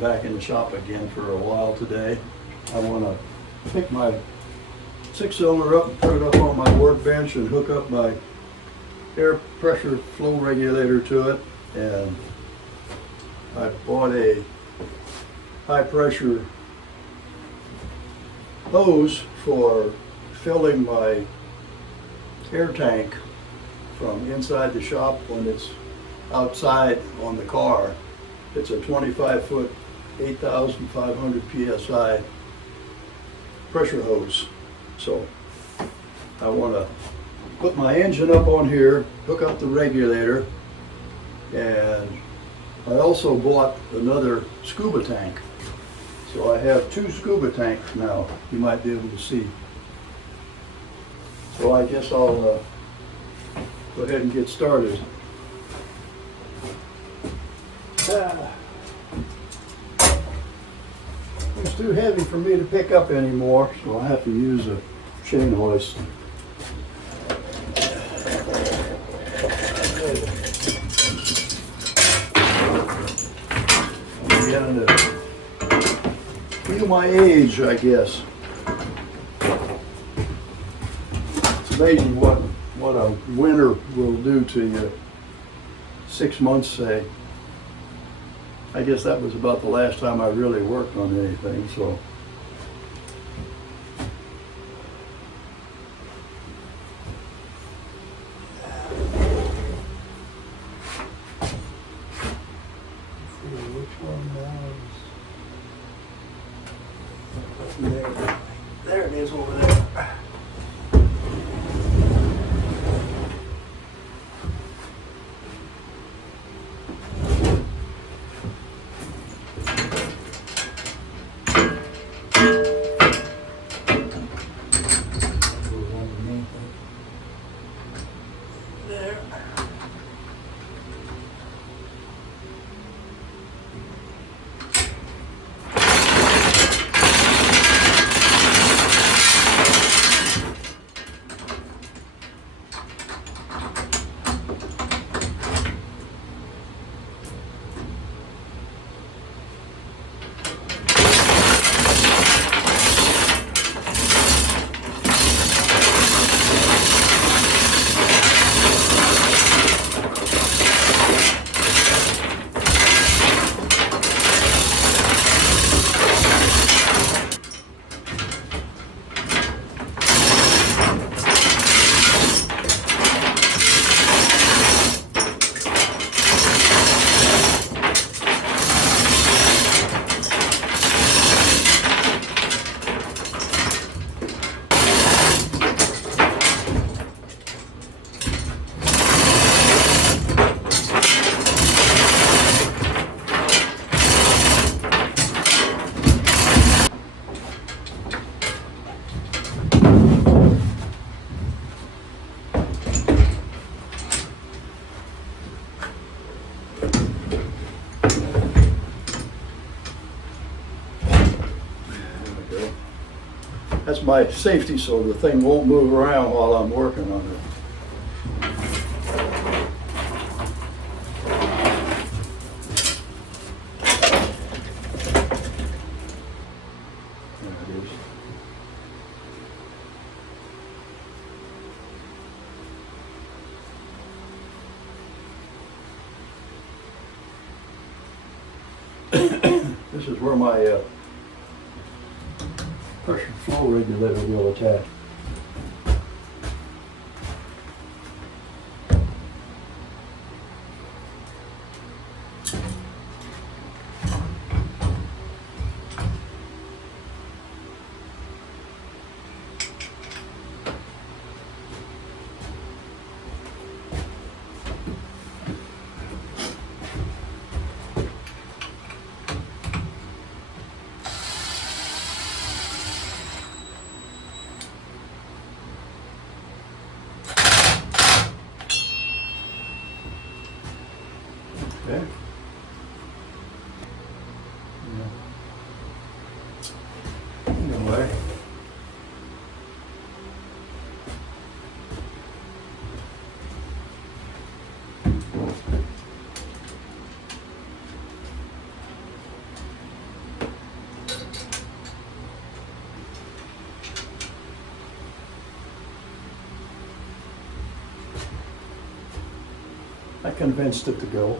back in the shop again for a while today. I want to pick my six-cylinder up and put it up on my workbench and hook up my air pressure flow regulator to it. And I bought a high pressure hose for filling my air tank from inside the shop when it's outside on the car. It's a 25-foot, 8,500 PSI pressure hose. So I want to put my engine up on here, hook up the regulator, and I also bought another scuba tank. So I have two scuba tanks now, you might be able to see. So I guess I'll go ahead and get started. It's too heavy for me to pick up anymore, so I have to use a chain hoist. I'm beginning to feel my age, I guess. It's amazing what a winter will do to you. 6 months, say. I guess that was about the last time I really worked on anything, so. Let's see which one that is. There it is over there. That's my safety, so the thing won't move around while I'm working on it. There it is. This is where my pressure flow regulator will attach. convinced it to go.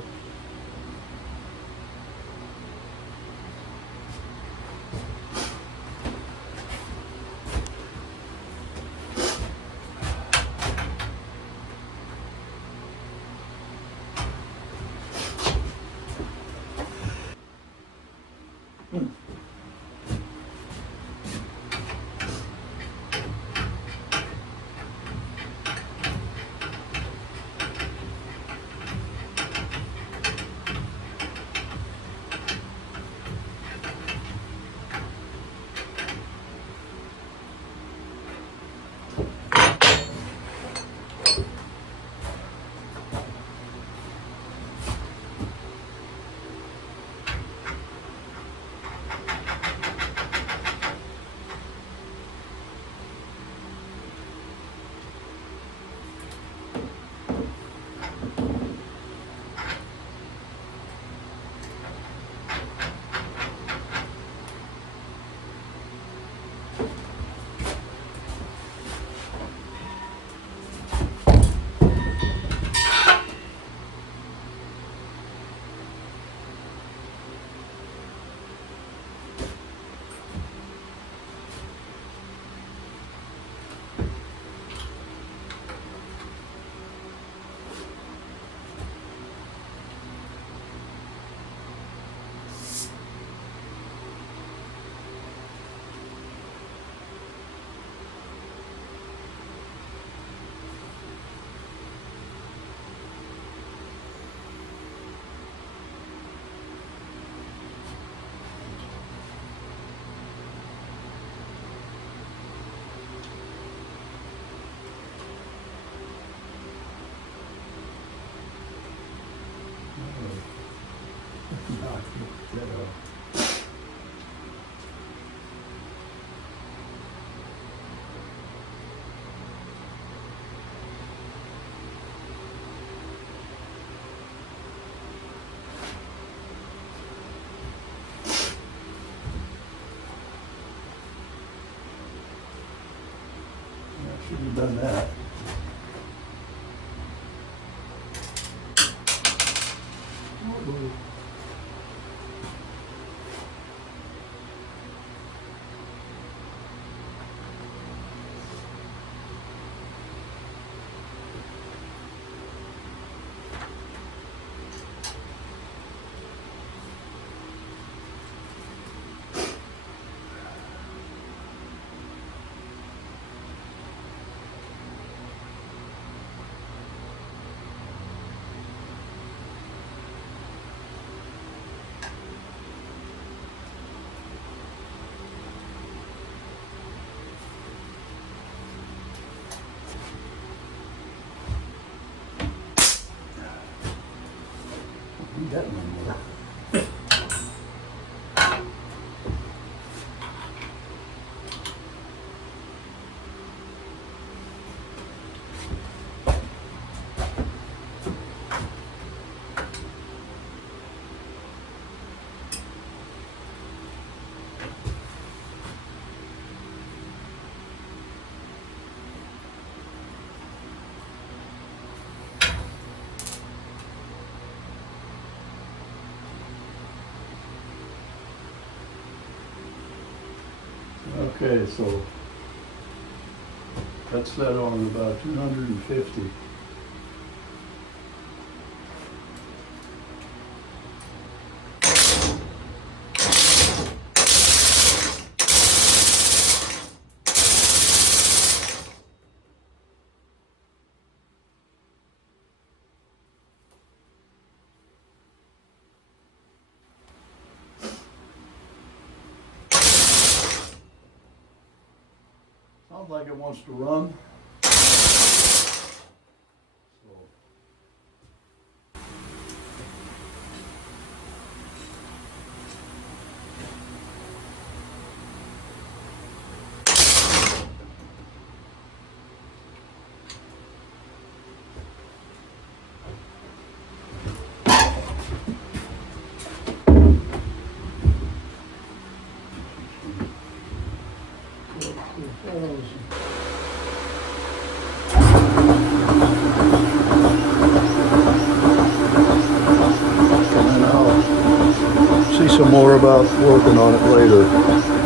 Should have done that. Need that one more. Okay, so that's set on about 250. Sounds like it wants to run. some more about working on it later.